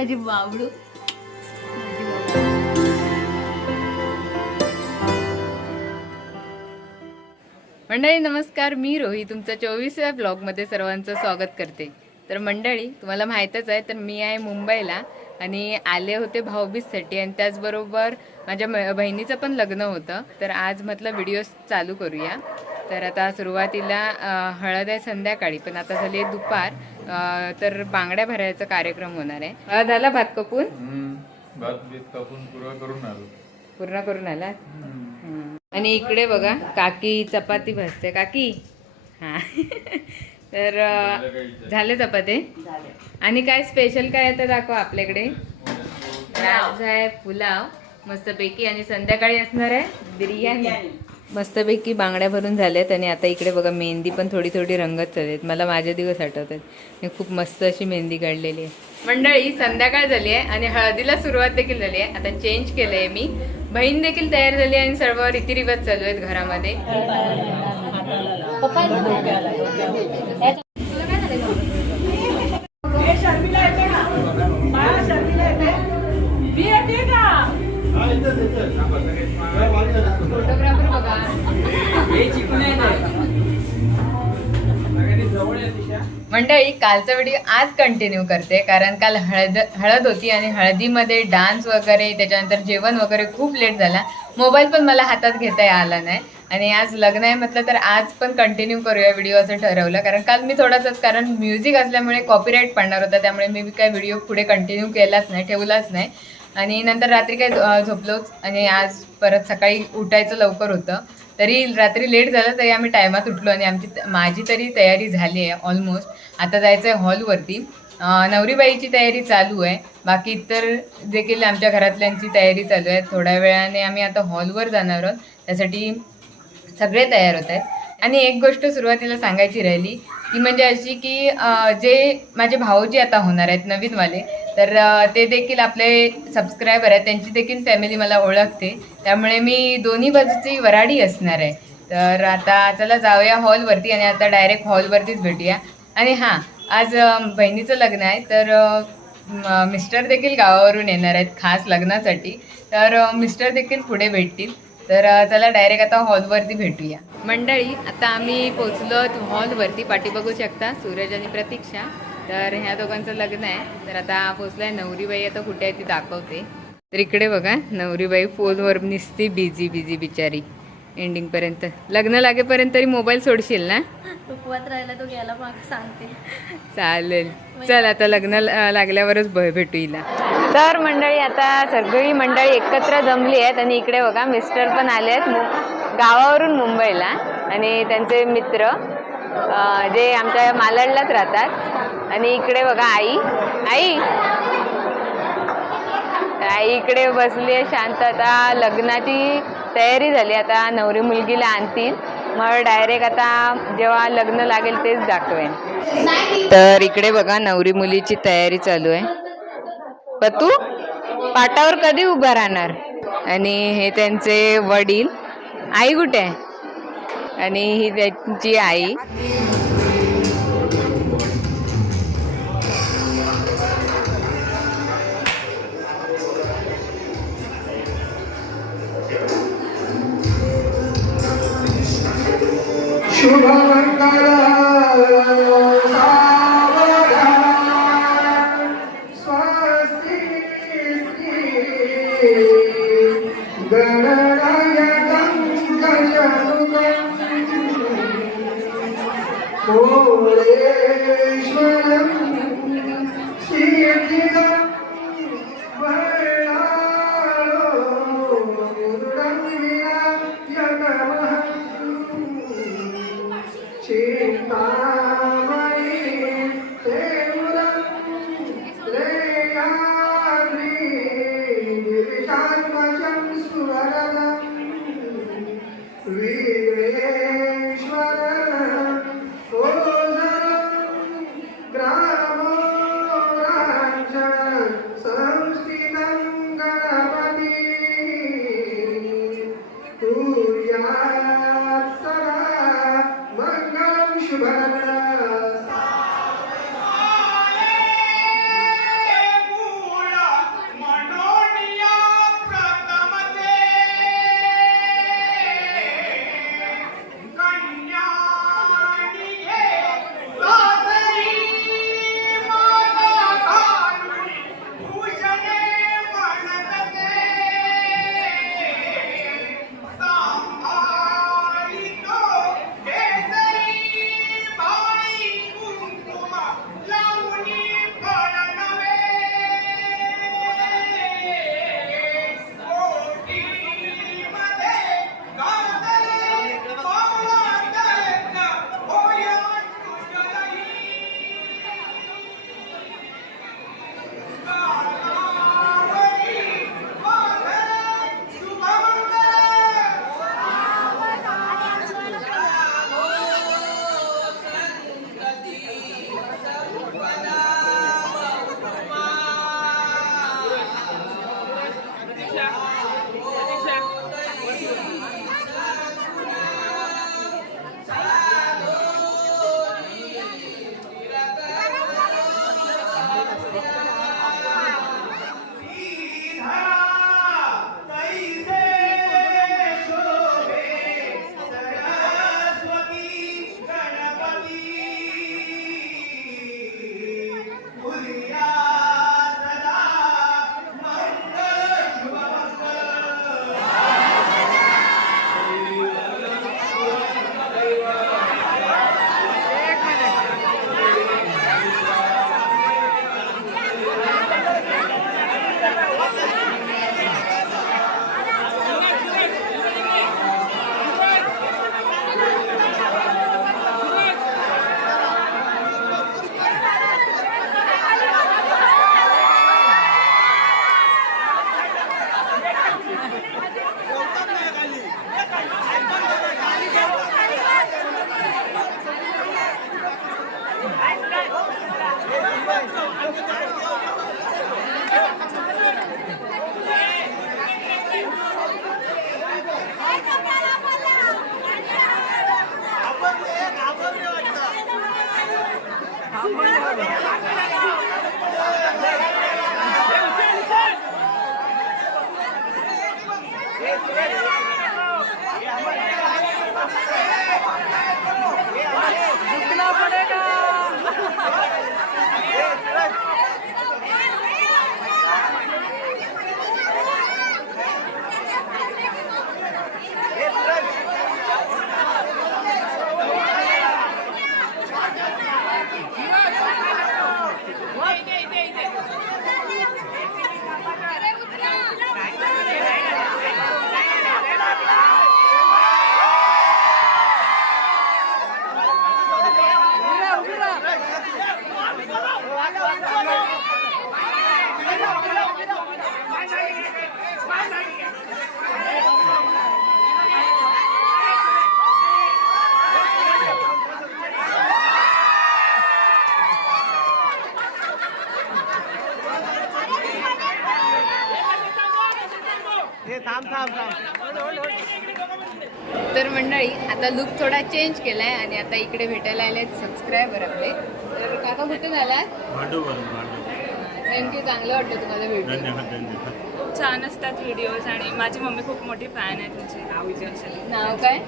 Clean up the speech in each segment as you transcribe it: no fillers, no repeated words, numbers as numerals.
माझी बाबडू. मंडळी नमस्कार, मी रोही तुमच्या 24व्या ब्लॉगमध्ये सर्वांचं स्वागत करते. तर मंडळी तुम्हाला माहीतच आहे, तर मी आहे मुंबईला आणि आले होते भाऊबीजसाठी आणि त्याचबरोबर माझ्या बहिणीचं पण लग्न होतं. तर आज म्हटलं व्हिडिओ चालू करूया. तर आता सुरुवातीला हळद आहे संध्याकाळी, पण आता झाली दुपार. तर बांगड्या भरायचा कार्यक्रम होणार आहे. हळद झाला, भात कापून पूर्ण करून आला. आणि इकडे बघा काकी चपाती भाजते. काकी हा तर झाले चपाती. आणि काय स्पेशल काय आहे तर दाखवा आपल्याकडे. आज आहे पुलाव मस्तपैकी आणि संध्याकाळी असणार आहे बिर्याणी. मस्तपैकी बांगड्या भरून झाल्यात आणि आता इकडे बघा मेहंदी पण थोडी थोडी रंगत चाललेत. मला माझे दिवस आठवतात. मी खूप मस्त अशी मेहंदी काढलेली आहे. मंडळी संध्याकाळ झाली आहे आणि हळदीला सुरुवात देखील झाली आहे. आता चेंज केलं आहे मी. बहीण देखील तयार झाली आणि सर्व रीतिरिवाज चालू आहेत घरामध्ये. फोटोग्राफर बघा. मंडळी कालचा व्हिडिओ आज कंटिन्यू करते, कारण काल हळद होती आणि हळदीमध्ये डान्स वगैरे त्याच्यानंतर जेवण वगैरे खूप लेट झाला. मोबाईल पण मला हातात घेता आला नाही आणि आज लग्न आहे म्हटलं तर आज पण कंटिन्यू करूया व्हिडिओ असं ठरवलं. कारण काल मी थोडासाच, कारण म्युझिक असल्यामुळे कॉपीराईट पडणार होता, त्यामुळे मी काय व्हिडिओ पुढे कंटिन्यू केलाच नाही, ठेवलाच नाही. आणि नंतर रात्री काय झोपलोच आणि आज परत सकाळी उठायचं लवकर होतं. तरी रात्री लेट झालं तरी आम्ही टायमात उठलो आणि माझी तरी तयारी झाली आहे ऑलमोस्ट. आता जायचं आहे हॉलवरती. नवरीबाईची तयारी चालू आहे, बाकी इतर देखील आमच्या घरातल्यांची तयारी चालू आहे. थोड्या वेळाने आम्ही आता हॉलवर जाणार आहोत, त्यासाठी सगळे तयार होत आहेत. आणि एक गोष्ट सुरुवातीला सांगायची राहिली ती म्हणजे अशी की जे माझे भाऊजी आता होणार आहेत नवीनवाले, तर ते देखील आपले सबस्क्रायबर आहेत, त्यांची देखील फॅमिली मला ओळखते, त्यामुळे मी दोन्ही बाजूची वराडी असणार आहे. तर आता चला जाऊया हॉलवरती आणि आता डायरेक्ट हॉलवरतीच भेटूया. आणि हां, आज बहिणीचं लग्न आहे, तर मिस्टर देखील गावावरून येणार आहेत खास लग्नासाठी, तर मिस्टर देखील पुढे भेटतील. तर चला डायरेक्ट आता हॉलवरती भेटूया. मंडळी आता आम्ही पोचलो हॉलवरती. पाठी बघू शकता सूरज आणि प्रतीक्षा, तर ह्या दोघांचं लग्न आहे. तर आता पोचलाय. नवरीबाई आता कुठे आहे ती दाखवते. तर इकडे बघा नवरीबाई फोनवर निसती बिझी बिचारी. एंडिंगपर्यंत लग्न लागेपर्यंत तरी मोबाईल सोडशील ना? रुकवत राहिला तो गेला मग सांगते. चालेल, चल आता लग्न लागल्यावरच भेटू हिला. तर मंडळी आता सगळी मंडळी एकत्र जमली आहेत आणि इकडे बघा मिस्टर पण आले आहेत गावावरून मुंबईला आणि त्यांचे मित्र जे आमच्या मालडलाच राहतात. आणि इकडे बघा आई इकडे बसली आहे शांत. आता लग्नाची तयारी झाली, आता नवरी मुलगीला आणतील, मग डायरेक्ट आता जेव्हा लग्न लागेल तेच दाखवेन. तर इकडे बघा नवरी मुलीची तयारी चालू आहे. पतू पाटावर कधी उभा राहणार? आणि हे त्यांचे वडील. आई कुठे आहे? आणि ही त्यांची आई. तर मंडळी आता लुक थोडा चेंज केलाय आणि आता इकडे भेटायला आले सबस्क्रायबर आपले. तर काका कुठून आलात? थँक्यू, चांगलं वाटलं तुम्हाला भेटून. खूप छान असतात व्हिडिओज आणि माझी मम्मी खूप मोठी फॅन आहे तुमची. नाव विचारशाली. नाव काय?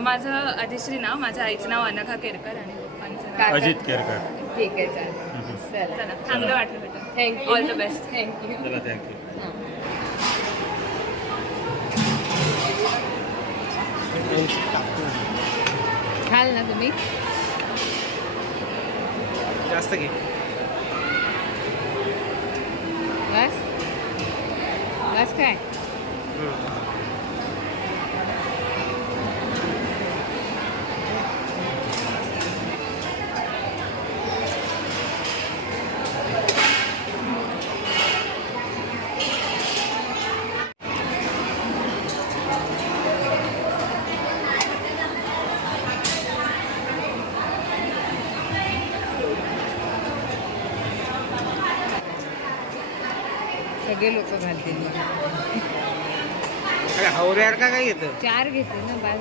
माझं आदिश्री नाव, माझ्या आईचं नाव अनघा केरकर आणि पप्पांचं नाव अजित केरकर. ठीक आहे, चालेल. चला, चला, चांगलं वाटलं बेटा. Thank you. All the best. Thank you. चला थँक्यू. खाल ना तुम्ही? जास्त घे. बस बस काय? सगळे लोक घालतील. अरे हवऱ्यावर का काय घेतं? 4 घेते ना बाज.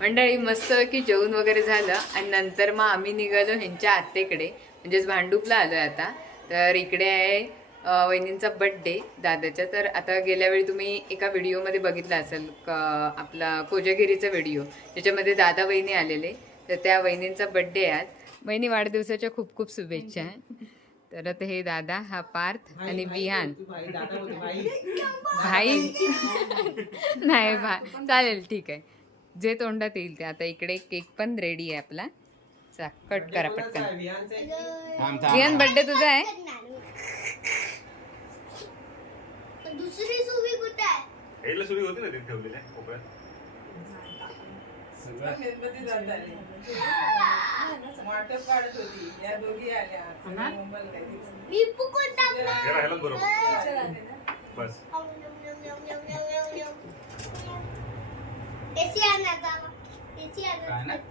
मंडळी मस्त की जेवण वगैरे झालं आणि नंतर मग आम्ही निघालो ह्यांच्या आत्तेकडे, म्हणजेच भांडूपला आलोय आता. तर इकडे आहे वहिनींचा बड्डे दादाच्या. तर आता गेल्या वेळी तुम्ही एका व्हिडिओमध्ये बघितला असेल आपला कोजागिरीचा व्हिडिओ, त्याच्यामध्ये दादा वहिनी आलेले. तर त्या वहिनींचा बड्डे आहे आज. वहिनी वाढदिवसाच्या खूप खूप शुभेच्छा. तर आता हे दादा, हा पार्थ आणि विहान. भाई नाही चालेल, ठीक आहे, जे तोंडात येईल ते. आता इकडे केक पण रेडी आहे आपला. कट करा पटकन. विहान, बर्थडे तुझा आहे. दुसरी सुवी कुठे आहे? यायला सुरू होती ना तिथे ठेवलेल्या कोपऱ्यात. वाटप काढत होती, या दोघी आल्या मुंबईला काय मी फुकट टाकला. हे राहिलं बरोबर. बस. एसी आणायचा. एसी आणायचा.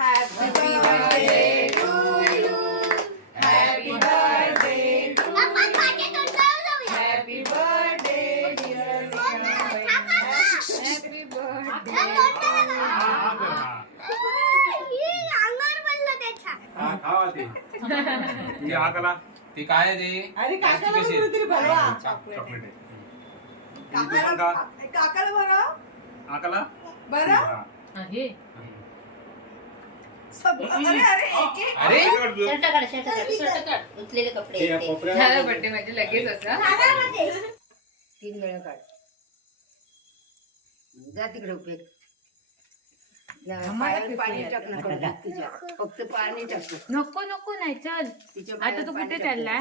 Happy birthday to you. Happy birthday to you. आपण पाठी तोंडावर जाऊया. Happy birthday dear Neha. Happy birthday. अंगावर पडलं त्याच्या. ती आकला. ते काय आहे ते? अरे काकाला कुठेतरी भरवा. चॉकलेट आहे. काकाला भरवा. आकला. बरं. हा. हे अरे अरे एक अरे धुतलेले कपडे हे या ते. कोपऱ्यात. झालं बर्थडे म्हणजे लगेच असं. हातामध्ये. 3 वेळा काढ. जा तिकडे उपयोग. पायावर पाणी टाक ना तुझ्या. फक्त पाणी टाक. नको नको नाही, चल. तिच्या आता पायावर तू पाणी कुठे टाक. चालला?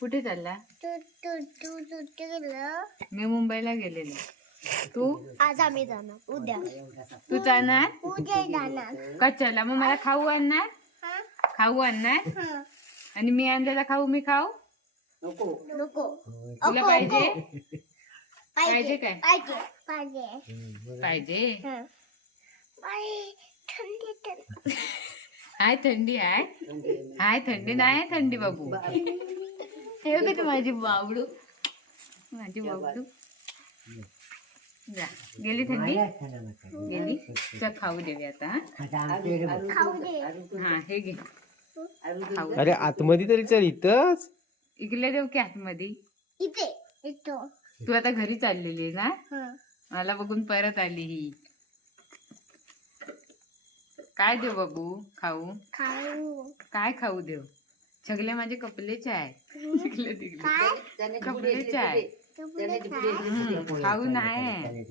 कुठे चालला? तू गेलं. मी मुंबईला गेलेले. तू? आज आम्ही जाणार उद्या. तू चालणार? उद्या जाणार. कशाला? मग मला खाऊ आणणार? हा? खाऊ आणणार? हा. आणि मी आणलेला खाऊ मी खाऊ? नको. नको. तुला पाहिजे? पाहिजे काय? पाहिजे. पाहिजे. पाहिजे. हा. बाई, थंडी थंडी. हाय थंडी आहे. हाय थंडी नाही थंडी बाबू. हे बघ तू माझी बाबडू. माझी बाबडू. जा, गेली थंडी? गेली. चल खाऊ देवी आता. खाऊ दे. हा हे घे खाऊ. अरे आतमध्ये तरी चल. इथंच इकडे देऊ की आतमध्ये? इथे इथो. तू आता घरी चाललेली आहे ना? हा. मला बघून परत आली ही. काय देऊ बाबू खाऊ? खाऊ. काय खाऊ देऊ? सगळे माझे कपलेचे आहेत. तिकडे तिकडे काय? कपलेचे आहेत. खाऊ नाही.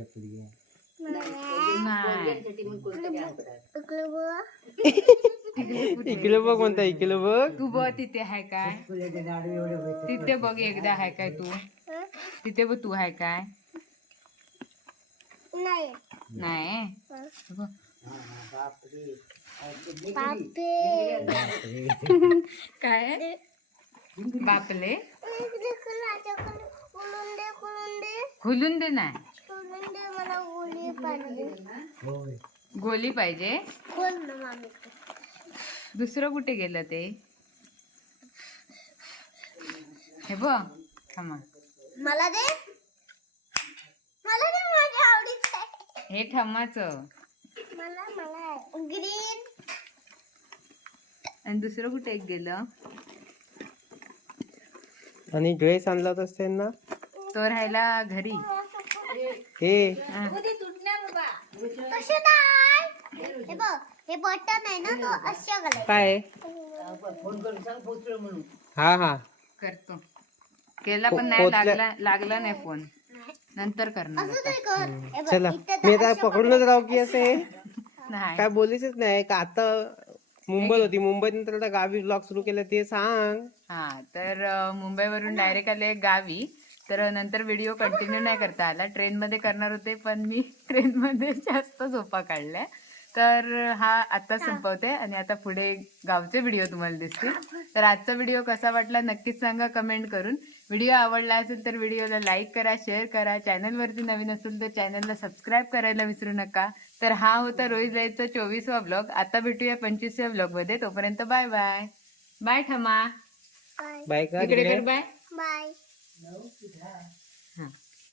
इकडे बघ म्हणता. इकडे बघ. तू बघ तिथे आहे काय? तिथे बघ एकदा आहे काय तू? तिथे बघ तू आहे काय? नाही. नाही. बापे काय बापले खुलून दे नाही मला गोळी पाहिजे गोली पाहिजे बोल ना मामी दुसरं कुठे गेलं ते हे बघ थांबा मला दे माझ्या आवडीचं आहे हे थम्माचं मला ग्रीन आणि दुसरं कुठे एक गेलं आणि ड्रेस आणला होतास त्यांना तो राहिला घरी हे हा. कसं नाही हे बघ हे बटन आहे ना तो अशा घालायचं काय फोन करून सांग पोचलो म्हणून. हा हा करतो केला पण नाही पोचल्या- लागला नाही फोन नंतर करणार असं आता. तरी कर हे बघ, चला इथं मी तर आता अशा पकडूनच राहू की असे नाही काय बोलायचंच नाही का आता मुंबईत होती मुंबईत नंतर आता गावी ब्लॉग सुरू केला ते सांग. हा तर मुंबईवरून डायरेक्ट आले गावी तर नंतर व्हिडिओ कंटिन्यू नाही करता आला ट्रेनमध्ये करणार होते पण मी ट्रेनमध्ये जास्त झोपा काढल्या तर हा आता संपवते आणि आता पुढे गावचे व्हिडिओ तुम्हाला दिसतील तर आजचा व्हिडिओ कसा वाटला नक्कीच सांगा कमेंट करून व्हिडिओ आवडला असेल तर व्हिडिओला लाईक करा शेअर करा चॅनलवरती नवीन असेल तर चॅनलला सबस्क्राईब करायला विसरू नका तर हा होता रोहित जायचा 24वा ब्लॉग आता भेटूया 25व्या ब्लॉगमध्ये तोपर्यंत बाय बाय बाय ठमा काय बाय का इकडे तिकडे? कर बाय बाय